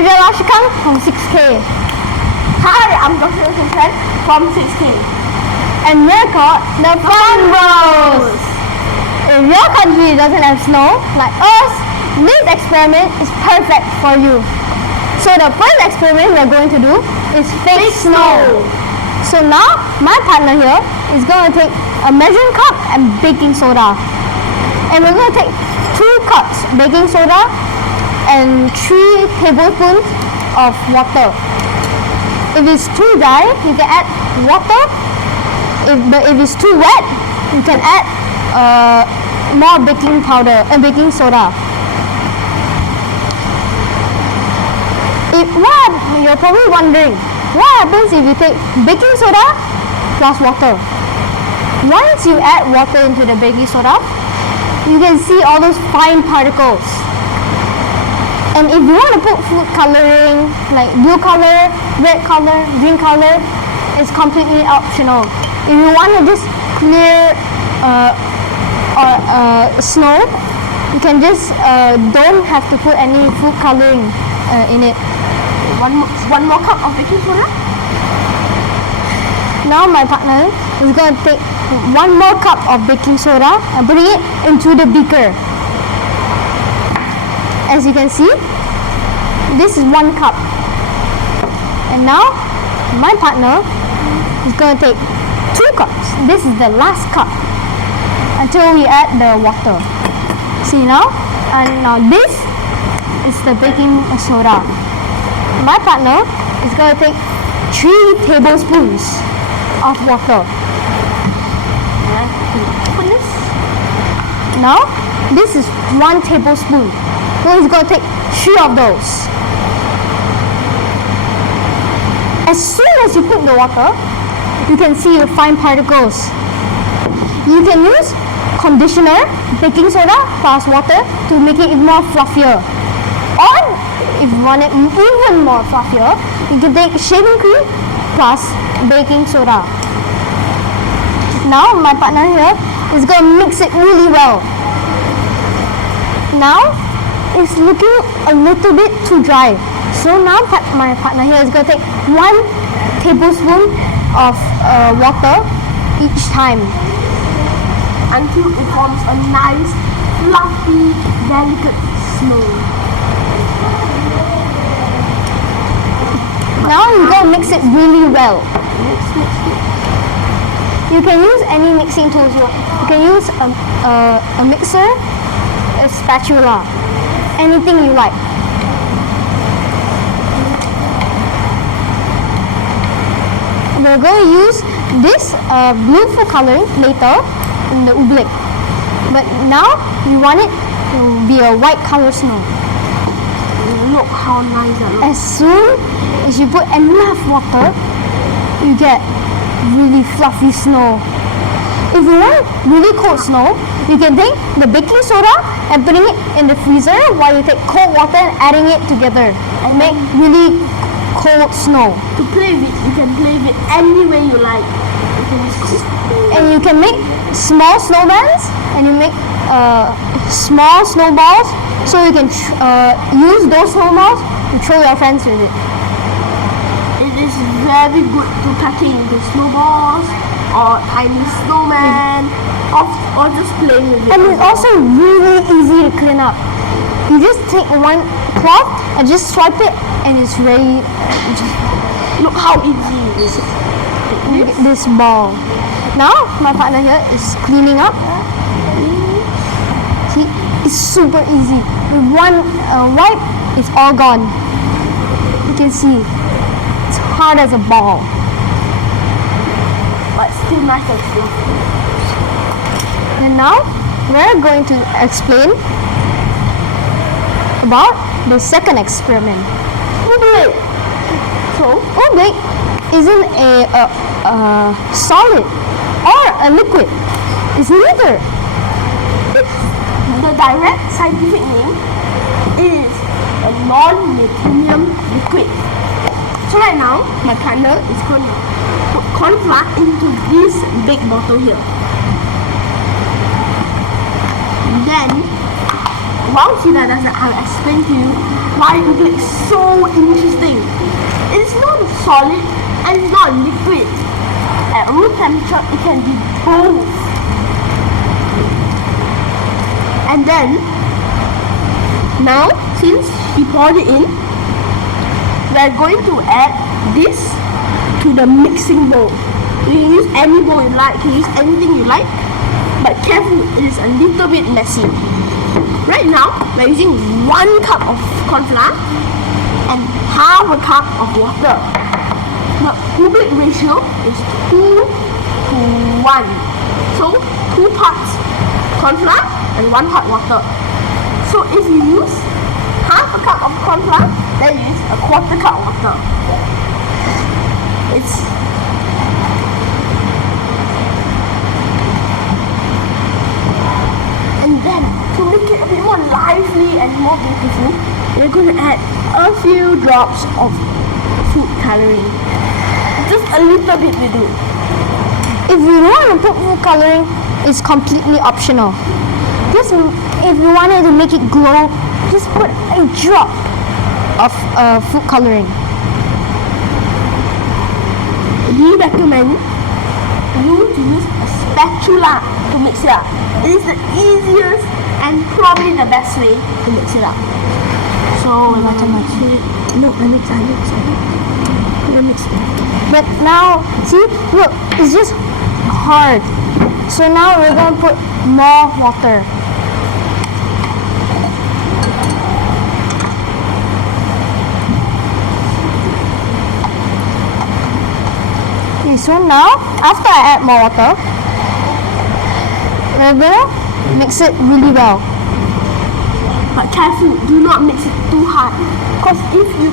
Najwa Rashikant from 6K. Hi, I'm Dr. Hussain from 6K. And we're called the Fun Bros. If your country doesn't have snow, like us, this experiment is perfect for you. So the first experiment we're going to do is fake snow. So now, my partner here is going to take a measuring cup and baking soda. And we're going to take 2 cups baking soda and 3 tablespoons of water. If it's too dry, you can add water. But if it's too wet, you can add more baking powder and baking soda. You're probably wondering, what happens if you take baking soda plus water? Once you add water into the baking soda, you can see all those fine particles. And if you want to put food coloring, like blue color, red color, green color, it's completely optional. If you want to just clear snow, you can just don't have to put any food coloring in it. One more cup of baking soda. Now my partner is going to take 1 more cup of baking soda and bring it into the beaker. As you can see, this is 1 cup. And now my partner is going to take 2 cups. This is the last cup until we add the water. See now? And now this is the baking soda. My partner is going to take 3 tablespoons of water. Open this. Now, this is 1 tablespoon. So he's going to take 3 of those. As soon as you put the water, you can see the fine particles. You can use conditioner, baking soda plus water to make it even more fluffier. Or if you want it even more fluffier, you can take shaving cream plus baking soda. Now my partner here is going to mix it really well. Now it's looking a little bit too dry. So now my partner here is going to take 1 tablespoon of water each time until it forms a nice, fluffy, delicate snow. Now you're going to mix it really well. Mix. You can use any mixing tools. You can use a mixer, a spatula, anything you like. We're going to use this blue food coloring later in the oobleck. But now we want it to be a white color snow. Look how nice that looks. As soon as you put enough water, you get really fluffy snow. If you want really cold snow, you can take the baking soda and putting it in the freezer while you take cold water and adding it together and make really cold snow. To play with it, you can play with it any way you like. And you can make small snowmans and you make small snowballs, so you can use those snowballs to throw your friends with it. It is very good to packing into snowballs or tiny snowman or just playing with it. And it's also really easy to clean up. You just take 1 cloth and just swipe it and it's ready. Look how easy it is. Get this ball. Now my partner here is cleaning up. See, it's super easy. With 1 wipe, it's all gone. You can see it's hard as a ball, but still nice and fluffy. and now we're going to explain about the second experiment. Oobleck. So, Oobleck isn't a solid or a liquid. It's neither. the direct scientific name is a non-Newtonian liquid. So right now, my partner is going to put corn flour into this big bottle here. Then, once you does that, I'll explain to you why oobleck is so interesting. It's not a solid and it's not liquid. At room temperature, it can be both. And then, now since we poured it in, we're going to add this to the mixing bowl. You can use any bowl you like, you can use anything you like, but careful, it is a little bit messy. Right now, we're using 1 cup of corn flour and half a cup of water. The oobleck ratio is 2 to 1. So 2 parts corn flour and 1 part water. So if you use half a cup of corn flour, then you use a 1/4 cup of water. And then to make it a bit more lively and more beautiful, we're going to add a few drops of food coloring. Just a little bit we do. If you want to put food coloring, it's completely optional. Just if you wanted to make it glow, just put a drop of food coloring. We recommend you to use a spatula to mix it up. It is the easiest and probably the best way to mix it up. So we're going to mix it. No, I mix it. But now, see, look, it's just hard. So now we're going to put more water. Okay, so now, after I add more water, we're going to mix it really well. But careful, do not mix it too hard. Because if you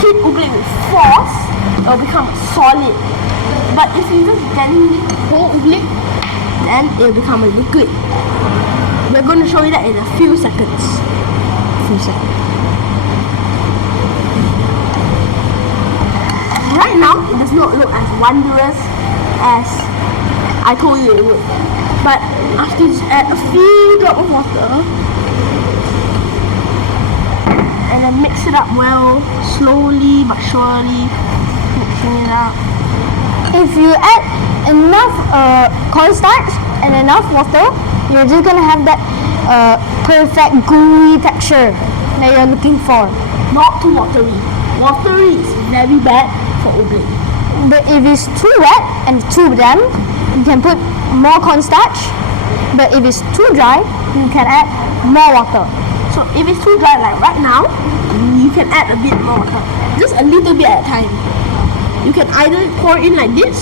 hit oobleck with force, it will become solid. But if you just gently pour oobleck, then it will become a liquid. We're going to show you that in a few seconds. Right now, it does not look as wondrous as I told you it would. But after you just add a few drops of water, and then mix it up well, slowly but surely, mixing it up. If you add enough cornstarch and enough water, you're just gonna have that perfect gooey texture that you're looking for. Not too watery. Watery is very bad for oobleck. But if it's too wet and too damp, you can put more cornstarch. But if it's too dry, you can add more water. So if it's too dry like right now, you can add a bit more water. Just a little bit at a time. You can either pour it in like this,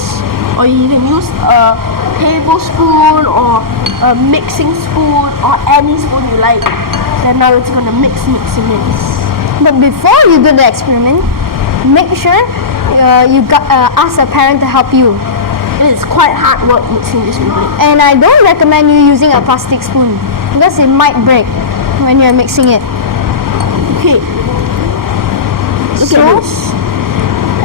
or you can use a tablespoon or a mixing spoon or any spoon you like. Then now it's gonna mix. But before you do the experiment, make sure you ask a parent to help you. It is quite hard work mixing this oobleck. And I don't recommend you using a plastic spoon because it might break when you're mixing it. Okay. Look So, at this.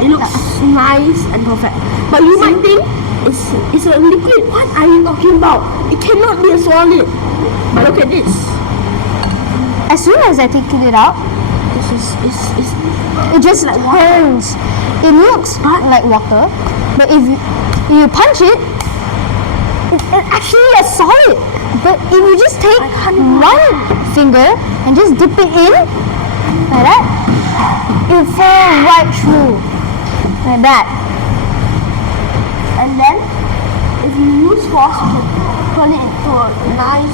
It looks nice and perfect. But you might think it's a liquid. What are you talking about? It cannot be a solid. But look at this. as soon as I take it out, it just like turns. It looks like water, but if you punch it, it's actually a solid. But if you just take one finger and just dip it in, like that, it will fall right through, like that. And then, if you use force, you can turn it into a nice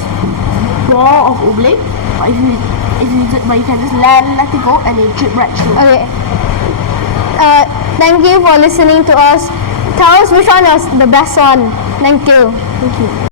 ball of oobleck. But you can just let it go and it drip right through. Okay. Thank you for listening to us. Tell us which one was the best one. Thank you. Thank you.